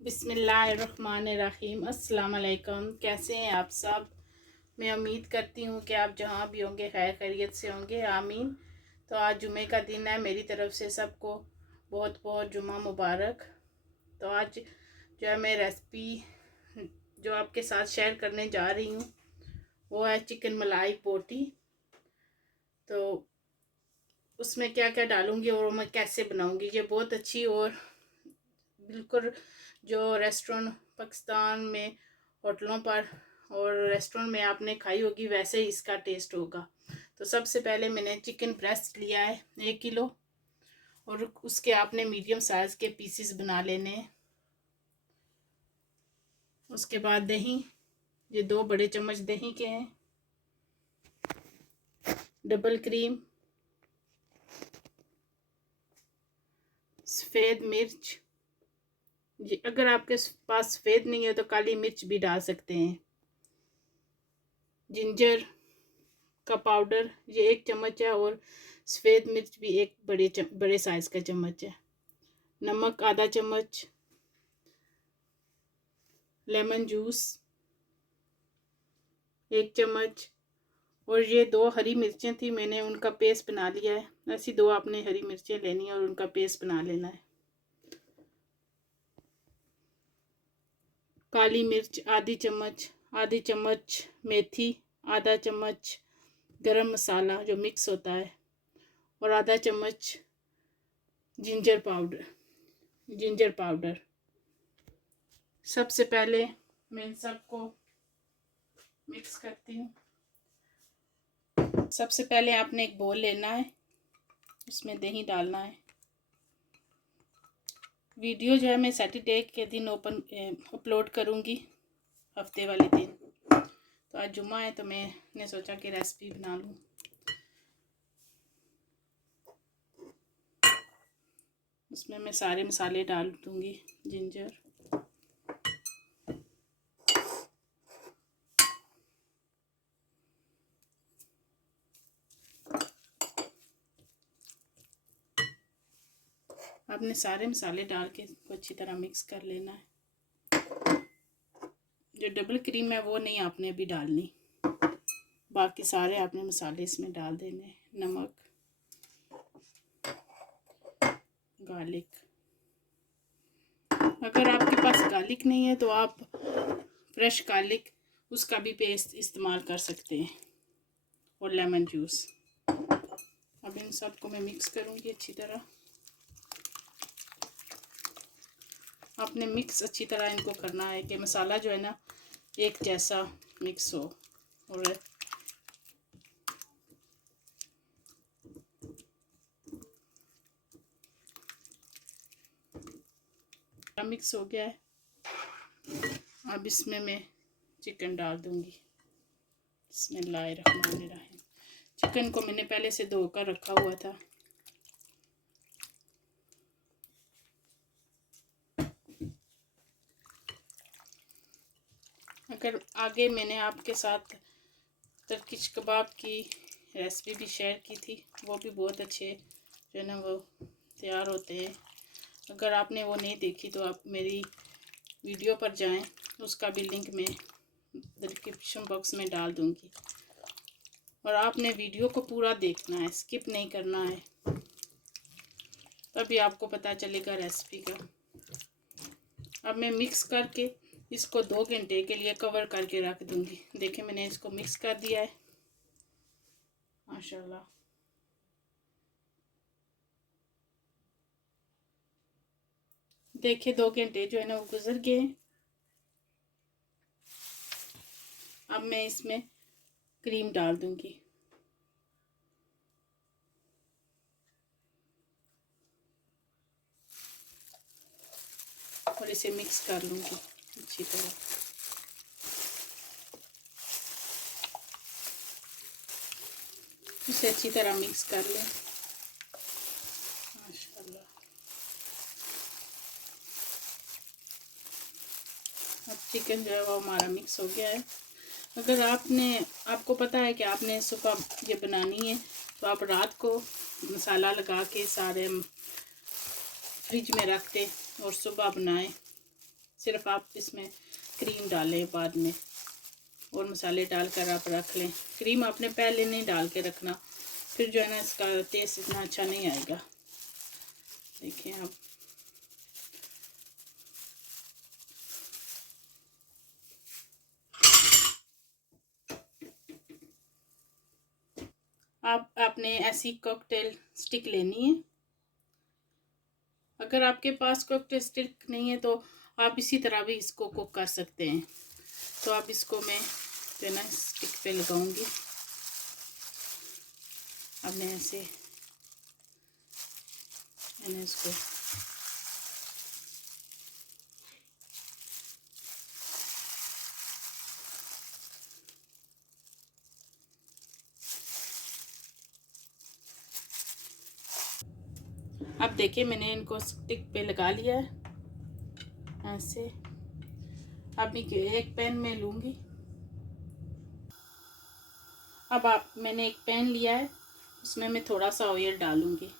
बिस्मिल्लाहिर्रहमानिर्रहीम। अस्सलाम वालेकुम। कैसे हैं आप सब? मैं उम्मीद करती हूँ कि आप जहाँ भी होंगे खैर खैरियत से होंगे, आमीन। तो आज जुमे का दिन है, मेरी तरफ से सबको बहुत बहुत जुमा मुबारक। तो आज जो है मैं रेसिपी जो आपके साथ शेयर करने जा रही हूँ वो है चिकन मलाई पोटी। तो उसमें क्या क्या डालूँगी और मैं कैसे बनाऊँगी, ये बहुत अच्छी और बिल्कुल जो रेस्टोरेंट पाकिस्तान में होटलों पर और रेस्टोरेंट में आपने खाई होगी वैसे ही इसका टेस्ट होगा। तो सबसे पहले मैंने चिकन ब्रेस्ट लिया है 1 किलो और उसके आपने मीडियम साइज़ के पीसेस बना लेने हैं। उसके बाद दही, ये 2 बड़े चम्मच दही के हैं। डबल क्रीम, सफ़ेद मिर्च, ये अगर आपके पास सफ़ेद नहीं है तो काली मिर्च भी डाल सकते हैं। जिंजर का पाउडर ये 1 चम्मच है और सफ़ेद मिर्च भी एक बड़े साइज़ का चम्मच है। नमक आधा चम्मच, लेमन जूस 1 चम्मच और ये 2 हरी मिर्चें थी, मैंने उनका पेस्ट बना लिया है। ऐसी 2 आपने हरी मिर्चें लेनी है और उनका पेस्ट बना लेना है। काली मिर्च आधी चम्मच मेथी, आधा चम्मच गरम मसाला जो मिक्स होता है और आधा चम्मच जिंजर पाउडर। सबसे पहले मैं इन सबको मिक्स करती हूँ। सबसे पहले आपने एक बोल लेना है, उसमें दही डालना है। वीडियो जो है मैं सैटरडे के दिन अपलोड करूँगी, हफ्ते वाले दिन। तो आज जुम्मा है तो मैंने सोचा कि रेसिपी बना लूँ। उसमें मैं सारे मसाले डाल दूँगी। जिंजर, आपने सारे मसाले डाल के इसको अच्छी तरह मिक्स कर लेना है। जो डबल क्रीम है वो नहीं आपने अभी डालनी, बाकी सारे आपने मसाले इसमें डाल देने। नमक, गार्लिक, अगर आपके पास गार्लिक नहीं है तो आप फ्रेश गार्लिक उसका भी पेस्ट इस्तेमाल कर सकते हैं और लेमन जूस। अब इन सबको मैं मिक्स करूँगी अच्छी तरह। आपने मिक्स अच्छी तरह इनको करना है कि मसाला जो है ना एक जैसा मिक्स हो। और मिक्स हो गया है, अब इसमें मैं चिकन डाल दूँगी। बिस्मिल्लाहिर्रहमानिर्रहीम। चिकन को मैंने पहले से धोकर रखा हुआ था। अगर आगे मैंने आपके साथ टर्किश कबाब की रेसिपी भी शेयर की थी, वो भी बहुत अच्छे जो है ना वो तैयार होते हैं। अगर आपने वो नहीं देखी तो आप मेरी वीडियो पर जाएं, उसका भी लिंक मैं डिस्क्रिप्शन बॉक्स में डाल दूँगी। और आपने वीडियो को पूरा देखना है, स्किप नहीं करना है, तभी आपको पता चलेगा रेसिपी का। अब मैं मिक्स करके इसको 2 घंटे के लिए कवर करके रख दूँगी। देखिए मैंने इसको मिक्स कर दिया है माशाल्लाह। देखिए 2 घंटे जो है ना वो गुजर गए। अब मैं इसमें क्रीम डाल दूँगी और इसे मिक्स कर लूँगी अच्छी तरह। इसे अच्छी तरह मिक्स कर लें माशाल्लाह। अब चिकन जो है वो हमारा मिक्स हो गया है। अगर आपको पता है कि आपने सुबह ये बनानी है तो आप रात को मसाला लगा के सारे फ्रिज में रख दें और सुबह बनाएं। सिर्फ आप इसमें क्रीम डालें बाद में, और मसाले डालकर आप रख लें। क्रीम आपने पहले नहीं डाल के रखना, फिर जो है ना इसका टेस्ट इतना अच्छा नहीं आएगा। देखिए आपने ऐसी कॉकटेल स्टिक लेनी है। अगर आपके पास कॉकटेल स्टिक नहीं है तो आप इसी तरह भी इसको कुक कर सकते हैं। तो अब इसको मैं जो है ना स्टिक पे लगाऊंगी। अब मैं ऐसे मैंने इसको अब देखिए मैंने इनको स्टिक पे लगा लिया है ऐसे। अब एक पैन में लूँगी। अब मैंने एक पैन लिया है, उसमें मैं थोड़ा सा ऑयल डालूँगी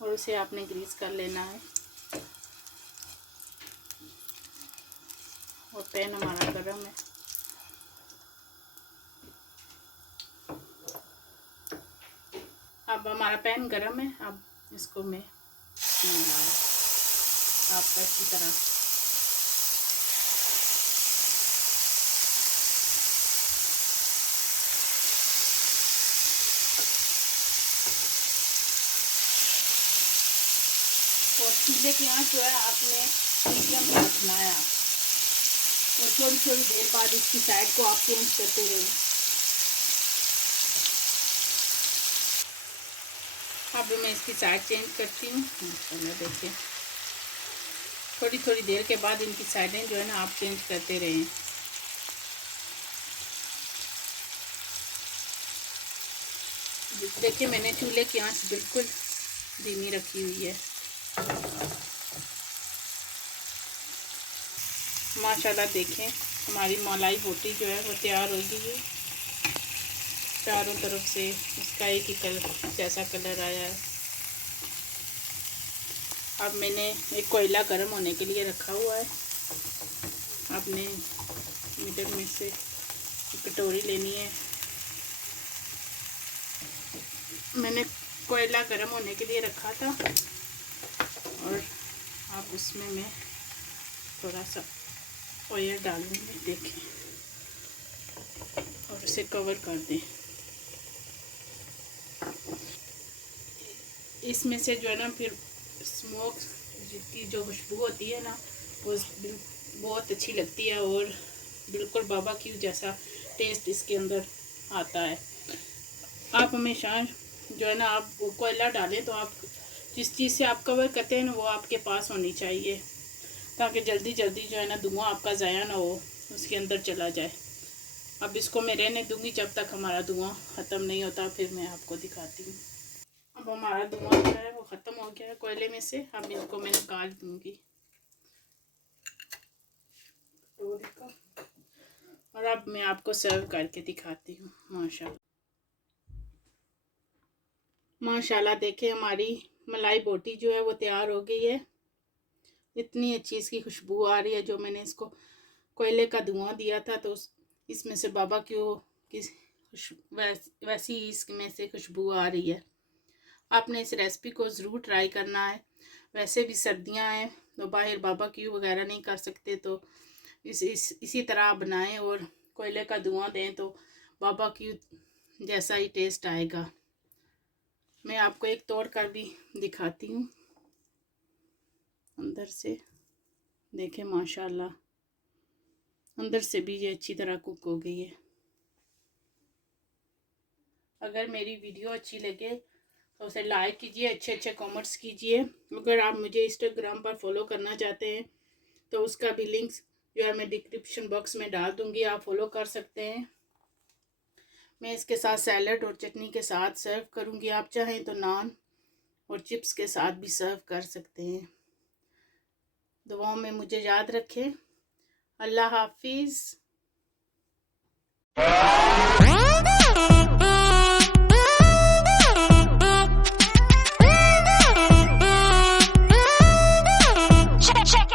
और उसे आपने ग्रीस कर लेना है। और पैन हमारा गरम है। अब हमारा पैन गरम है। अब इसको मैं आपका अच्छी तरह और चूल्हे की आंच जो है आपने मीडियम में रखना है आप। और थोड़ी थोड़ी देर बाद इसकी साइड को आप चेंज करते रहें। अब मैं इसकी साइड चेंज करती हूँ। माशाल्लाह देखिए थोड़ी थोड़ी देर के बाद इनकी साइडें जो है ना आप चेंज करते रहें। देखिए मैंने चूल्हे की आंच बिल्कुल धीमी रखी हुई है। माशाल्लाह देखें हमारी मलाई बोटी जो है वो तैयार हो गई है। चारों तरफ से इसका एक ही कलर जैसा कलर आया है। अब मैंने एक कोयला गर्म होने के लिए रखा हुआ है। आपने मीटर में से कटोरी लेनी है। मैंने कोयला गर्म होने के लिए रखा था और अब उसमें मैं थोड़ा सा ऑयल डालूंगी। देखें और इसे कवर कर दें। इसमें से जो है ना फिर स्मोक की जो खुशबू होती है ना वो बहुत अच्छी लगती है और बिल्कुल बारबेक्यू जैसा टेस्ट इसके अंदर आता है। आप हमेशा जो है ना आप कोयला डालें तो आप जिस चीज़ से आप कवर करते हैं ना वो आपके पास होनी चाहिए, ताकि जल्दी जल्दी जो है ना धुआं आपका ज़ाया ना हो, उसके अंदर चला जाए। अब इसको मैं रहने दूंगी जब तक हमारा धुआं ख़त्म नहीं होता, फिर मैं आपको दिखाती हूँ। अब हमारा धुआं जो है वो ख़त्म हो गया है कोयले में से। अब इसको मैं निकाल दूंगी कटोरी का और अब मैं आपको सर्व करके दिखाती हूँ। माशाल्लाह देखिए हमारी मलाई बोटी जो है वो तैयार हो गई है। इतनी अच्छी इसकी खुशबू आ रही है। जो मैंने इसको कोयले का धुआं दिया था तो इसमें से बारबेक्यू की वैसी इसमें से खुशबू आ रही है। आपने इस रेसिपी को ज़रूर ट्राई करना है। वैसे भी सर्दियां हैं तो बाहर बारबेक्यू वगैरह नहीं कर सकते, तो इसी तरह आप बनाएं और कोयले का धुआं दें तो बारबेक्यू जैसा ही टेस्ट आएगा। मैं आपको एक तोड़ कर भी दिखाती हूँ अंदर से। देखें माशाल्लाह अंदर से भी ये अच्छी तरह कुक हो गई है। अगर मेरी वीडियो अच्छी लगे तो उसे लाइक कीजिए, अच्छे अच्छे कमेंट्स कीजिए। अगर आप मुझे इंस्टाग्राम पर फॉलो करना चाहते हैं तो उसका भी लिंक्स जो है मैं डिस्क्रिप्शन बॉक्स में डाल दूँगी, आप फॉलो कर सकते हैं। मैं इसके साथ सैलड और चटनी के साथ सर्व करूँगी। आप चाहें तो नान और चिप्स के साथ भी सर्व कर सकते हैं। दुआओं में मुझे याद रखें। अल्लाह हाफिज़।